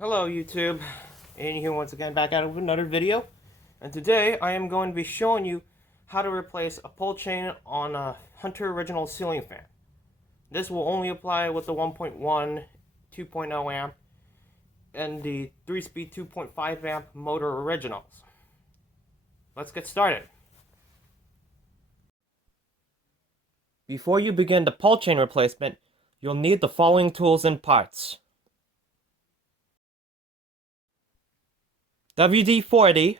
Hello YouTube, and here once again back out with another video. And today I am going to be showing you how to replace a pull chain on a Hunter Original ceiling fan. This will only apply with the 1.1 2.0 amp and the 3-speed 2.5 amp motor originals. Let's get started. Before you begin the pull chain replacement, you'll need the following tools and parts. WD-40,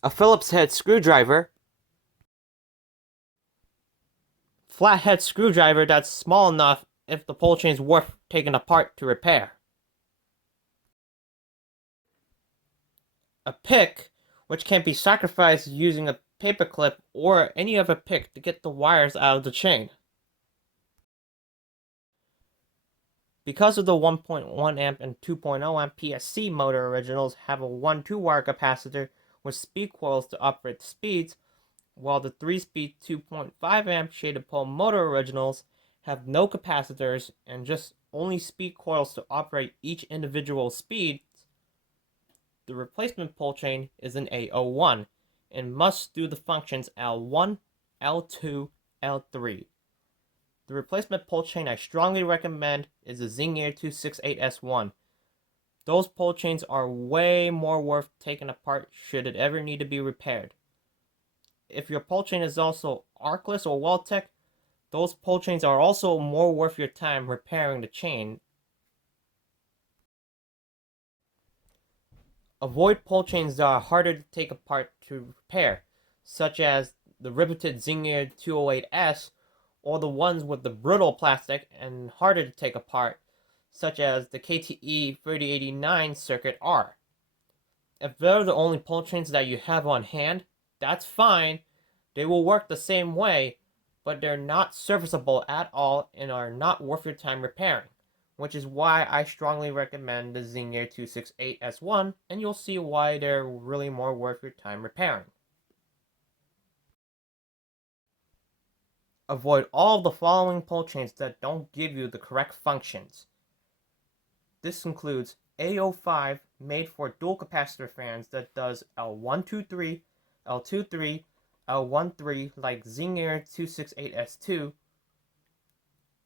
a Phillips head screwdriver, flathead screwdriver that's small enough if the pull chain is worth taking apart to repair, a pick, which can be sacrificed using a paperclip or any other pick to get the wires out of the chain. Because of the 1.1 amp and 2.0 amp PSC motor originals have a 1-2 wire capacitor with speed coils to operate the speeds, while the 3-speed 2.5 amp shaded pole motor originals have no capacitors and just only speed coils to operate each individual speed, the replacement pull chain is an A01 and must do the functions L1, L2, L3. The replacement pull chain I strongly recommend is the Zingear 268S1. Those pull chains are way more worth taking apart should it ever need to be repaired. If your pull chain is also arcless or Weltec, those pull chains are also more worth your time repairing the chain. Avoid pull chains that are harder to take apart to repair, such as the riveted Zingear 208S, or the ones with the brittle plastic and harder to take apart, such as the KTE 3089 Circuit R. If they're the only pull chains that you have on hand, that's fine. They will work the same way, but they're not serviceable at all and are not worth your time repairing, which is why I strongly recommend the Zingear 268S1, and you'll see why they're really more worth your time repairing. Avoid all of the following pull chains that don't give you the correct functions. This includes A05 made for dual capacitor fans that does L123, L23, L13 like Zingear 268S2,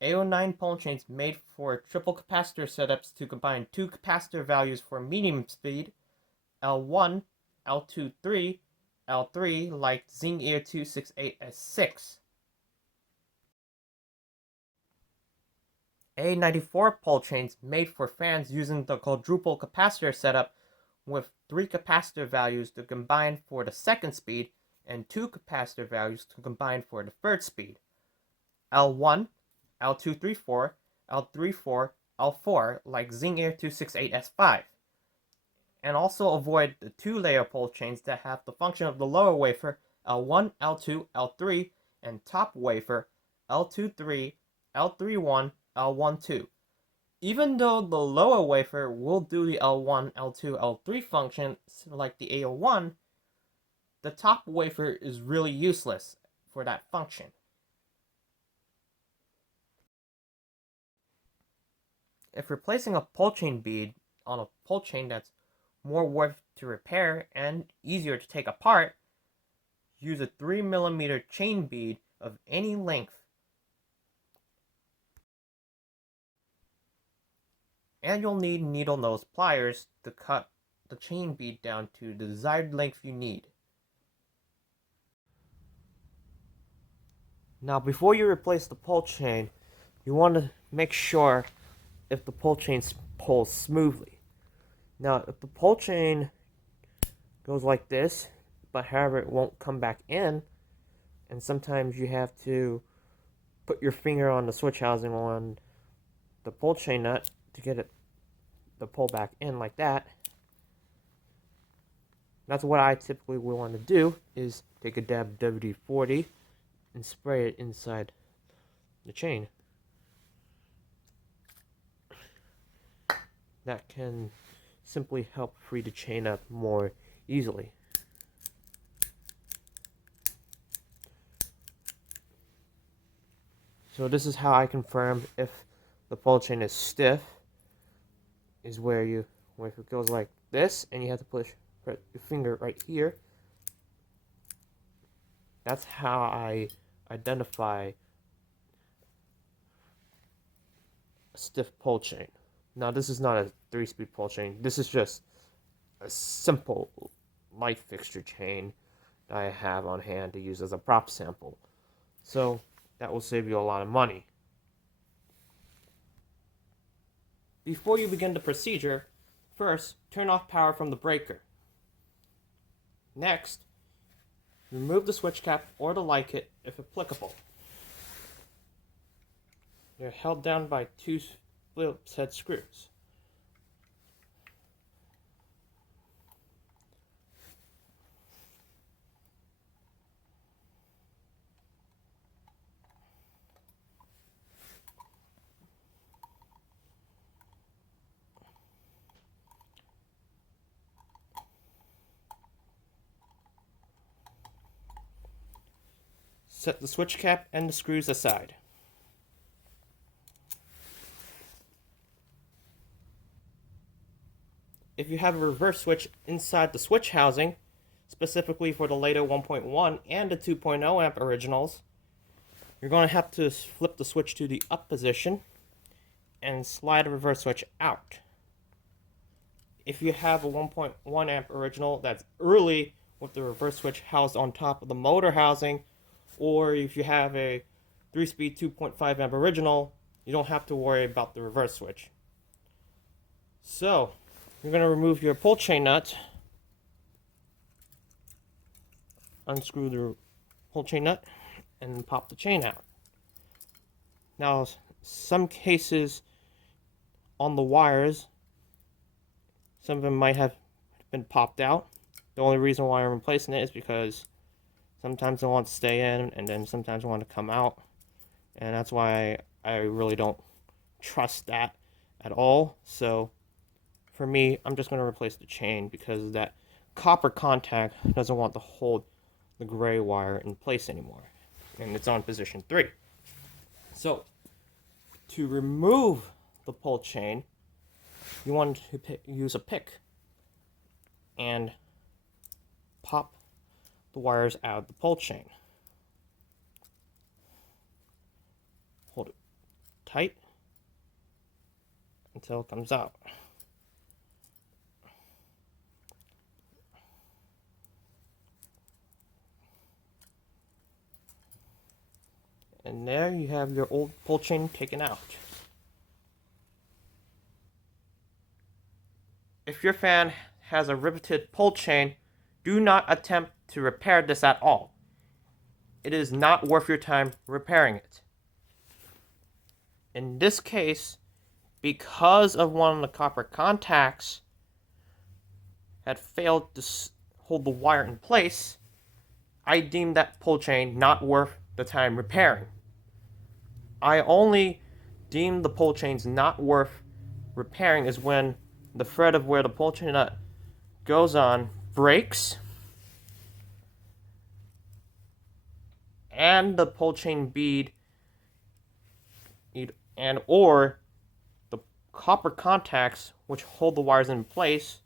A09 pull chains made for triple capacitor setups to combine two capacitor values for medium speed, L1, L23, L3 like Zingear 268S6. A94 pull chains made for fans using the quadruple capacitor setup with 3 capacitor values to combine for the second speed and 2 capacitor values to combine for the third speed. L1, L234, L34, L4 like Zingear 268S5. And also avoid the 2-layer pull chains that have the function of the lower wafer L1, L2, L3 and top wafer L23, L31, L12. Even though the lower wafer will do the L1, L2, L3 function like the A01, the top wafer is really useless for that function. If replacing a pull chain bead on a pull chain that's more worth to repair and easier to take apart, use a 3mm chain bead of any length. And you'll need needle nose pliers to cut the chain bead down to the desired length you need. Now before you replace the pull chain, you want to make sure if the pull chain pulls smoothly. Now if the pull chain goes like this, but however it won't come back in, and sometimes you have to put your finger on the switch housing on the pull chain nut to get it to pull back in like that. That's what I typically would want to do, is take a dab of WD-40 and spray it inside the chain. That can simply help free the chain up more easily. So this is how I confirm if the pull chain is stiff is where it goes like this, and you have to press your finger right here. That's how I identify a stiff pull chain. Now, this is not a 3-speed pull chain. This is just a simple light fixture chain that I have on hand to use as a prop sample. So that will save you a lot of money. Before you begin the procedure, first turn off power from the breaker. Next, remove the switch cap or the light kit if applicable. They're held down by 2 Phillips head screws. Set the switch cap and the screws aside. If you have a reverse switch inside the switch housing, specifically for the Lato 1.1 and the 2.0 amp originals, you're going to have to flip the switch to the up position and slide the reverse switch out. If you have a 1.1 amp original that's early with the reverse switch housed on top of the motor housing, or if you have a 3-speed 2.5 amp original, you don't have to worry about the reverse switch. So, you're going to remove your pull chain nut, unscrew the pull chain nut, and pop the chain out. Now, some cases on the wires, some of them might have been popped out. The only reason why I'm replacing it is because sometimes I want to stay in, and then sometimes I want to come out. And that's why I really don't trust that at all. So for me, I'm just going to replace the chain because that copper contact doesn't want to hold the gray wire in place anymore. And it's on position 3. So to remove the pull chain, you want to use a pick and pop the wires out of the pull chain. Hold it tight until it comes out. And there you have your old pull chain taken out. If your fan has a riveted pull chain, do not attempt to repair this at all. It is not worth your time repairing it. In this case, because of one of the copper contacts had failed to hold the wire in place, I deem that pull chain not worth the time repairing. I only deem the pull chains not worth repairing is when the thread of where the pull chain nut goes on breaks and the pull chain bead and or the copper contacts which hold the wires in place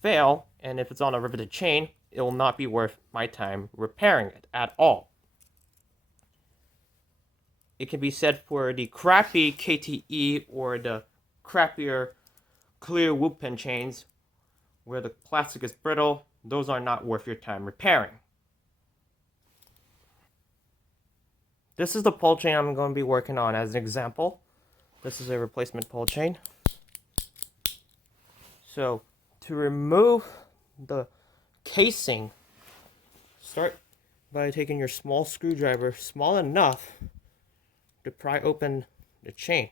fail, and if it's on a riveted chain, it will not be worth my time repairing it at all. It can be said for the crappy KTE or the crappier clear whoop pin chains where the plastic is brittle. Those are not worth your time repairing. This is the pull chain I'm going to be working on as an example. This is a replacement pull chain. So to remove the casing, start by taking your small screwdriver, small enough to pry open the chain.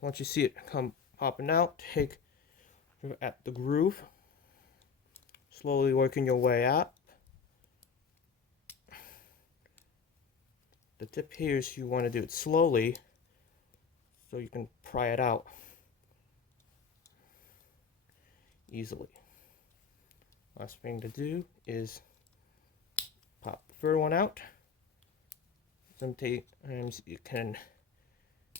Once you see it come popping out, take at the groove, slowly working your way up. The tip here is you want to do it slowly so you can pry it out easily. Last thing to do is pop the third one out. Sometimes you can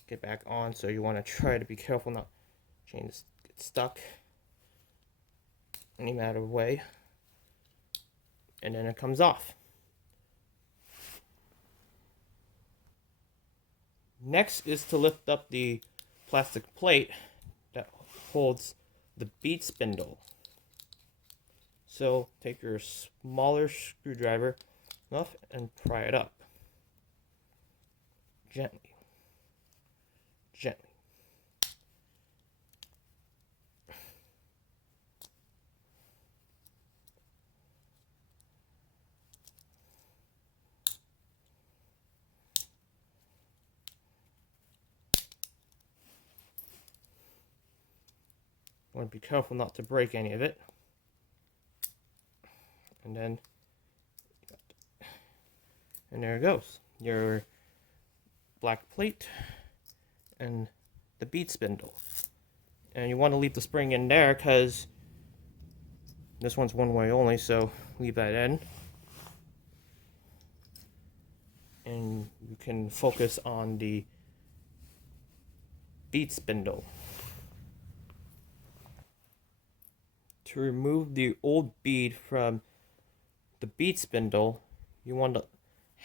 get back on, so you want to try to be careful not chain get stuck any matter of way, and then it comes off. Next is to lift up the plastic plate that holds the bead spindle. So take your smaller screwdriver enough and pry it up. Gently. Gently. Want to be careful not to break any of it. And then, and there it goes. Your black plate and the bead spindle. And you want to leave the spring in there because this one's one way only, so leave that in. And you can focus on the bead spindle. To remove the old bead from the bead spindle, you want to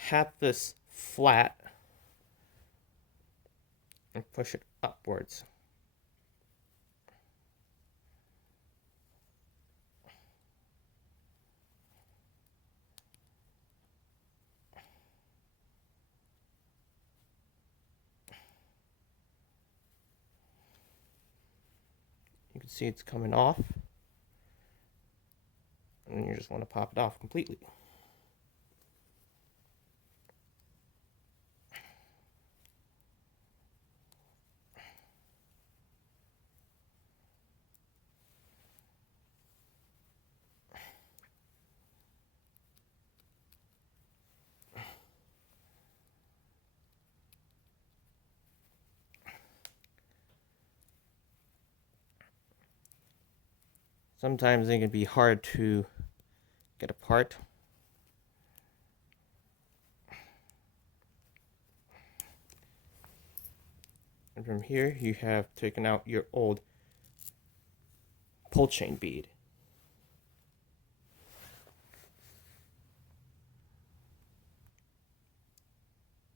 have this flat and push it upwards. You can see it's coming off, and you just want to pop it off completely. Sometimes it can be hard to get apart. And from here, you have taken out your old pull chain bead.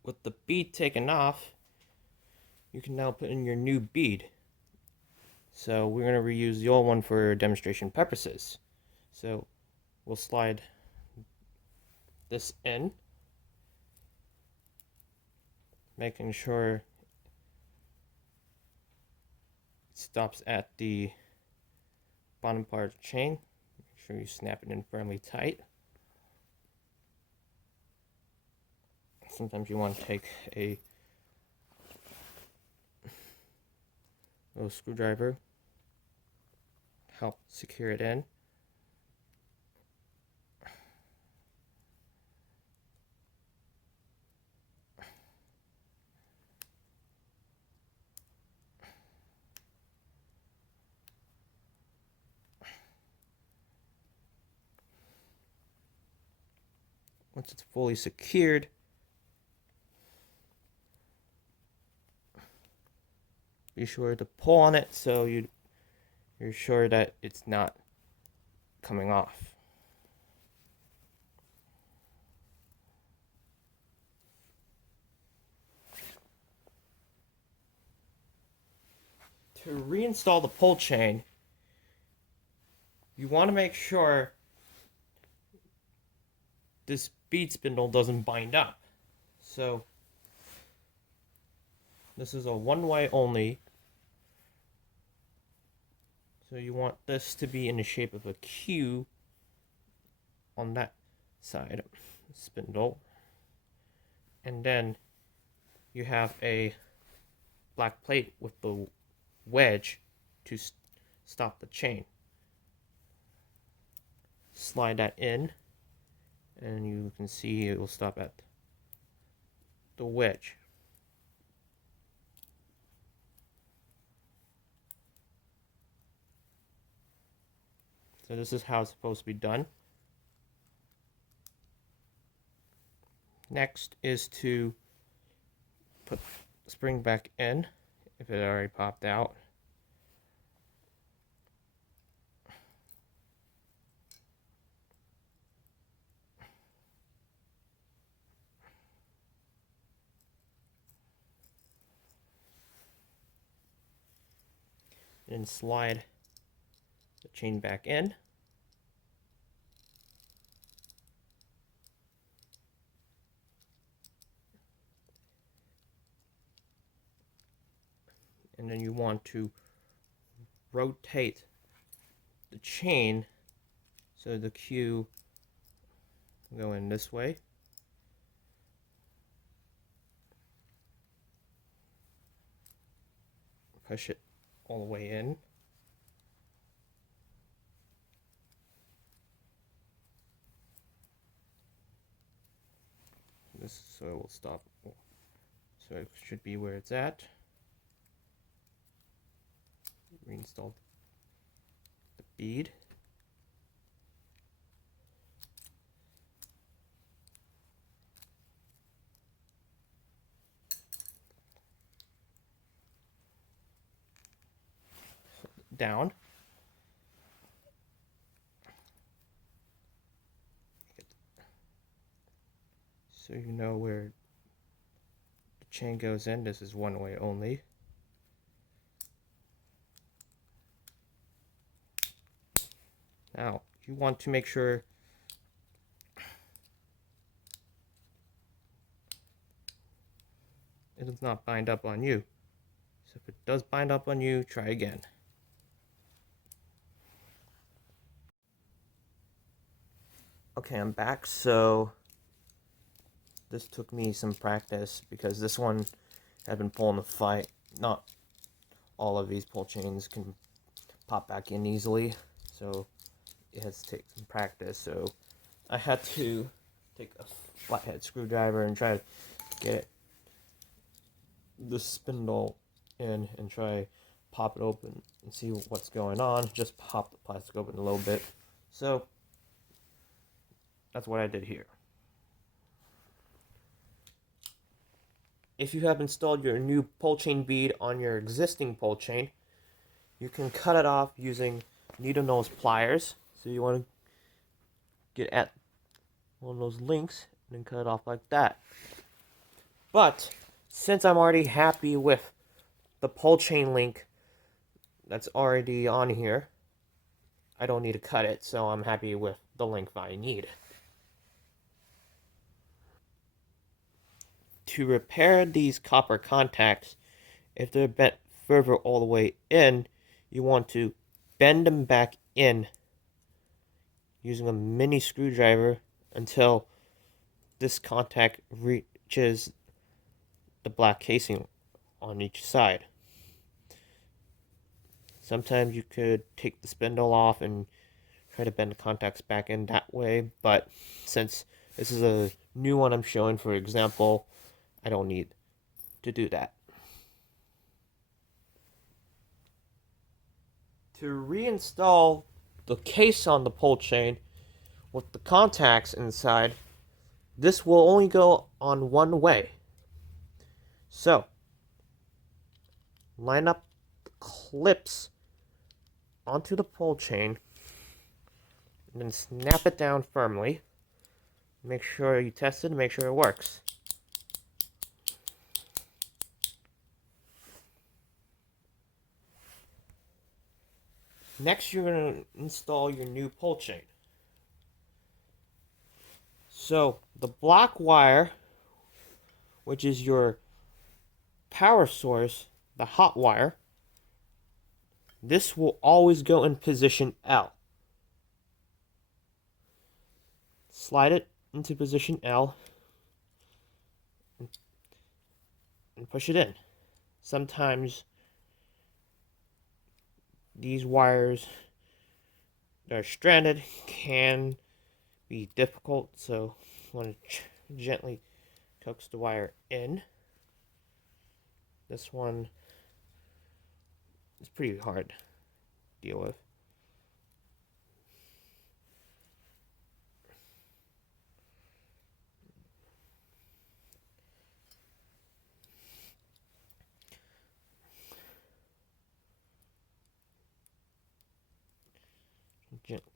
With the bead taken off, you can now put in your new bead. So we're going to reuse the old one for demonstration purposes. So we'll slide this in, making sure it stops at the bottom part of the chain. Make sure you snap it in firmly tight. Sometimes you want to take a little screwdriver, help secure it in. Once it's fully secured, be sure to pull on it so you're sure that it's not coming off. To reinstall the pull chain, you want to make sure this bead spindle doesn't bind up. So this is a one-way only. So you want this to be in the shape of a Q on that side of the spindle. And then you have a black plate with the wedge to stop the chain. Slide that in, and you can see it will stop at the wedge. So this is how it's supposed to be done. Next is to put the spring back in if it already popped out. And slide the chain back in. And then you want to rotate the chain so the cue will go in this way. Push it all the way in. This so it will stop. So it should be where it's at. Reinstall the bead. Down. So you know where the chain goes in. This is one way only. Now, you want to make sure it does not bind up on you. So if it does bind up on you, try again. Okay, I'm back. So this took me some practice because this one had been pulling the fight. Not all of these pull chains can pop back in easily, so it has to take some practice. So I had to take a flathead screwdriver and try to get the spindle in and try pop it open and see what's going on. Just pop the plastic open a little bit. So that's what I did here. If you have installed your new pull chain bead on your existing pull chain, you can cut it off using needle nose pliers. So you want to get at one of those links and then cut it off like that. But since I'm already happy with the pull chain link that's already on here, I don't need to cut it, so I'm happy with the length I need. To repair these copper contacts, if they're bent further all the way in, you want to bend them back in using a mini screwdriver until this contact reaches the black casing on each side. Sometimes you could take the spindle off and try to bend the contacts back in that way, but since this is a new one I'm showing for example, I don't need to do that. To reinstall the case on the pull chain with the contacts inside, this will only go on one way. So, line up the clips onto the pull chain and then snap it down firmly. Make sure you test it and make sure it works. Next, you're going to install your new pull chain. So, the black wire, which is your power source, the hot wire, this will always go in position L. Slide it into position L and push it in. Sometimes these wires that are stranded can be difficult, so you want to gently coax the wire in. This one is pretty hard to deal with.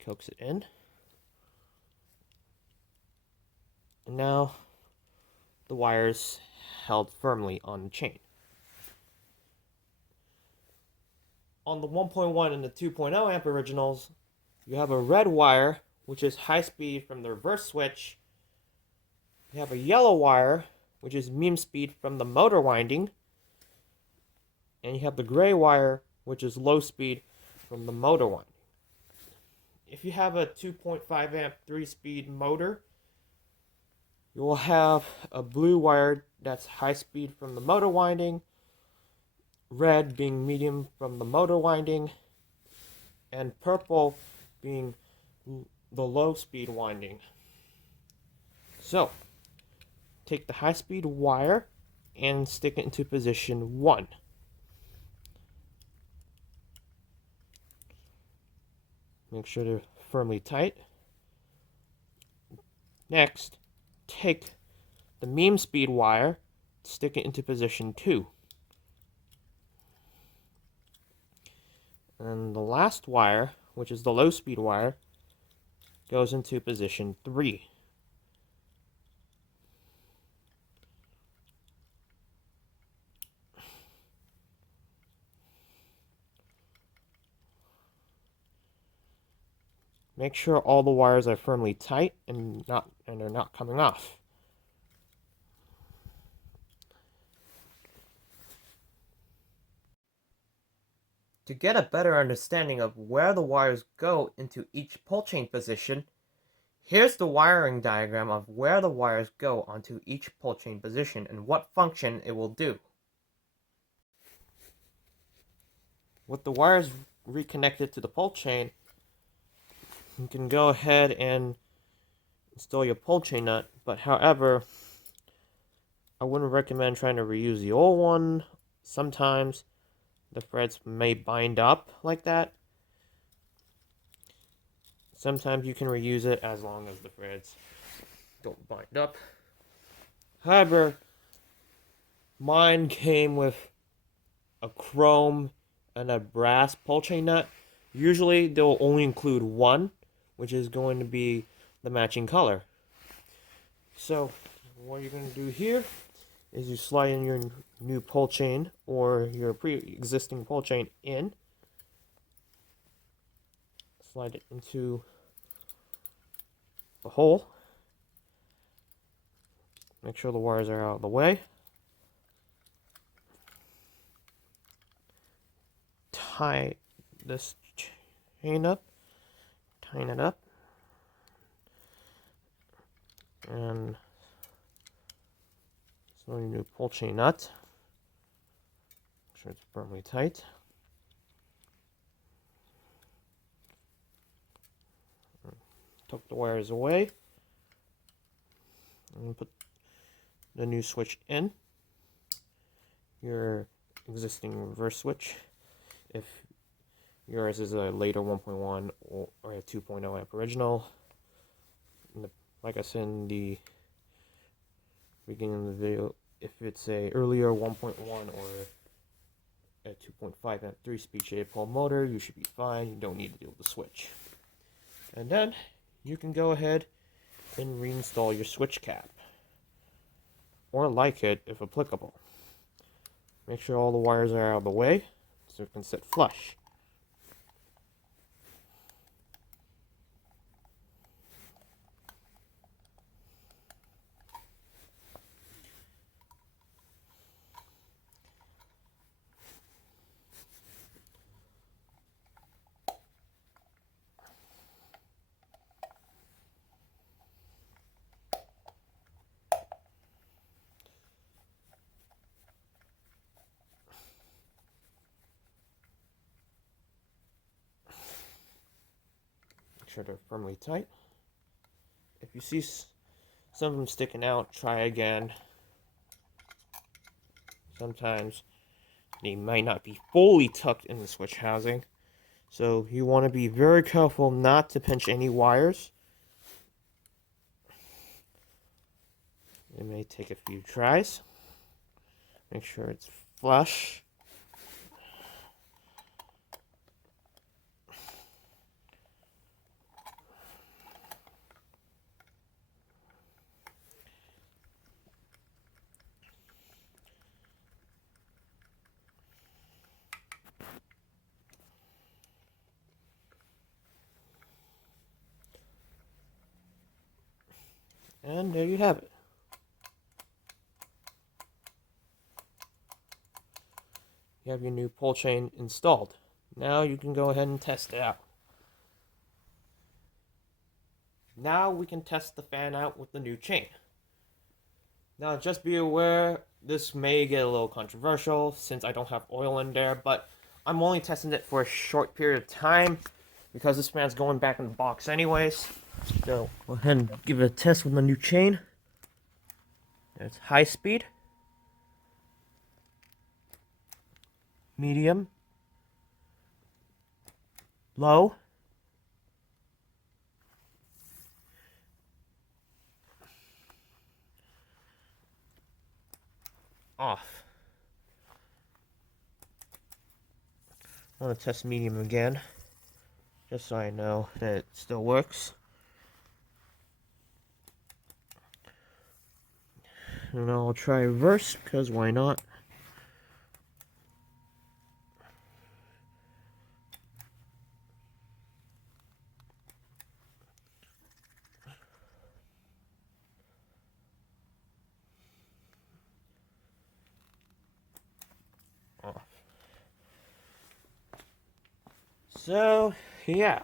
coax it in. And now the wire's held firmly on the chain. On the 1.1 and the 2.0 amp originals, you have a red wire, which is high speed from the reverse switch. You have a yellow wire, which is medium speed from the motor winding. And you have the gray wire, which is low speed from the motor winding. If you have a 2.5 amp 3-speed motor, you will have a blue wire that's high speed from the motor winding, red being medium from the motor winding, and purple being the low speed winding. So, take the high speed wire and stick it into position 1. Make sure they're firmly tight. Next, take the medium speed wire, stick it into position 2. And the last wire, which is the low speed wire, goes into position 3. Make sure all the wires are firmly tight and they're not coming off. To get a better understanding of where the wires go into each pull chain position, here's the wiring diagram of where the wires go onto each pull chain position and what function it will do. With the wires reconnected to the pull chain, you can go ahead and install your pull chain nut, but however, I wouldn't recommend trying to reuse the old one. Sometimes the threads may bind up like that. Sometimes you can reuse it as long as the threads don't bind up. However, mine came with a chrome and a brass pull chain nut. Usually they'll only include one, which is going to be the matching color. So what you're going to do here is you slide in your new pull chain or your pre-existing pull chain in. Slide it into the hole. Make sure the wires are out of the way. Tie this chain up. Tighten it up. And so your new pull chain nut. Make sure it's firmly tight. Tuck the wires away. And put the new switch in. Your existing reverse switch. If yours is a later 1.1 or a 2.0 amp original. Like I said in the beginning of the video, if it's a earlier 1.1 or a 2.5 amp 3-speed shaded pole motor, you should be fine. You don't need to deal with the switch. And then you can go ahead and reinstall your switch cap, or like it if applicable. Make sure all the wires are out of the way so it can sit flush. Make sure they're firmly tight. If you see some of them sticking out, try again. Sometimes they might not be fully tucked in the switch housing, so you want to be very careful not to pinch any wires. It may take a few tries. Make sure it's flush. And there you have it. You have your new pole chain installed. Now you can go ahead and test it out. Now we can test the fan out with the new chain. Now just be aware, this may get a little controversial since I don't have oil in there, but I'm only testing it for a short period of time because this fan's going back in the box anyways. So go ahead and give it a test with the new chain. It's high speed, medium, low, off. I want to test medium again, just so I know that it still works. And I'll try reverse, because why not? Off. So, yeah.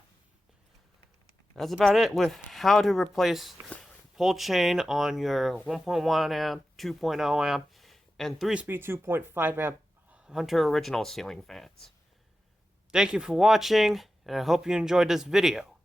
That's about it with how to replace pole chain on your 1.1 amp, 2.0 amp, and 3-speed 2.5 amp Hunter Original ceiling fans. Thank you for watching, and I hope you enjoyed this video.